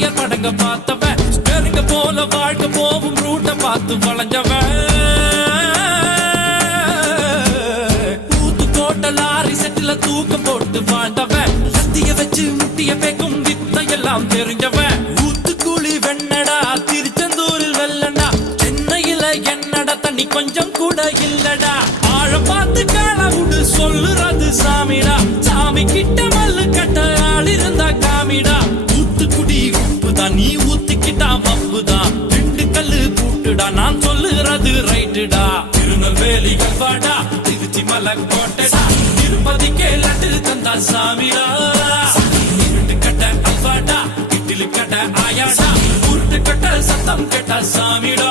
வாத்தியார் படங்க பார்த்தவன் ஸ்டேரிங்க போல வாழ்க்கை போவும் ரூட்ட பார்த்து வளைஞ்சவன் ஊத்து போட்ட லாரி செட்டில தூக்கம் போட்டு வாழ்ந்தவன் லத்திய வச்சு முட்டிய பேக்கும் வித்தையெல்லாம் தெரிஞ்சவன் ஊத்துக்குழி வெண்ணடா திருச்செந்தூரில் வெள்ளடா சென்னையில என்னடா தண்ணி கொஞ்சம் கூட இல்லடா ஆழம் பார்த்து காலவுடு சொல்லுறது சாமிடா சாமி கிட்ட மல்லு கட்ட ஆள் இருந்தா காமிடா ஊத்துக்குடி உப்புதான் நீ ஊத்திக்கிட்டா மப்புதான் ரெண்டு கல்லு கூட்டுடா நான் சொல்லுறது ரைட்டுடா திருநெல்வேலி கல்வாடா திருச்சி மலை கோட்டைடா திருப்பதிக்கே லட்டு தந்தா சாமிடா இருட்டு கட்ட அல்வாடா இட்லி கட்ட ஆயாடா உருட்டு கட்ட சத்தம் கெட்ட சாமிடா